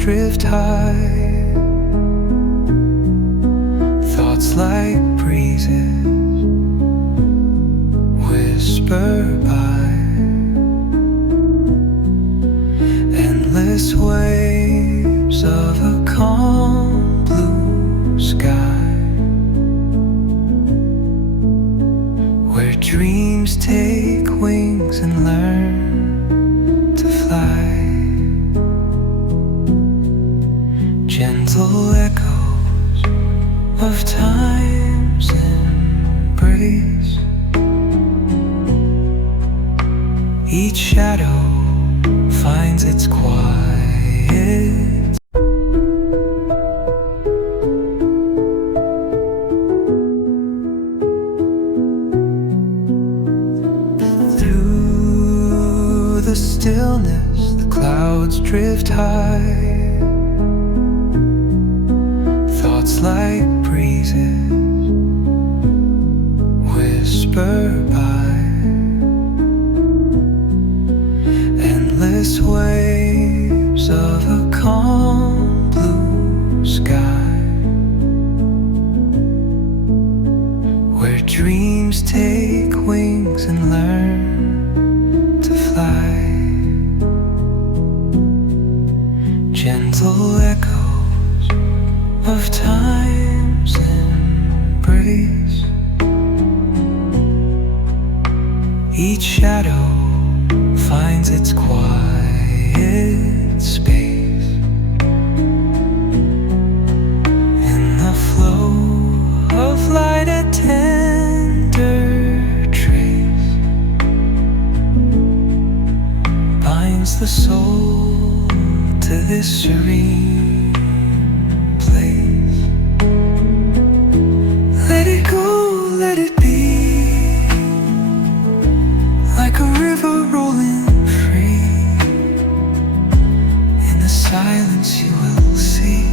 drift high, thoughts like breezes whisper by, endless waves of a calm blue sky, where dreams take wings and learn to fly. Gentle echoes of time's embrace, each shadow finds its quiet. Through the stillness, the clouds drift high, thoughts like breezes whisper by, endless waves of a calm blue sky, where dreams take wings and learn to fly. Gentle echoes of time's embrace, each shadow finds its quiet space. In the flow of light, a tender trace binds the soul to this serene place. Let it go, let it be, like a river rolling free. In the silence you will see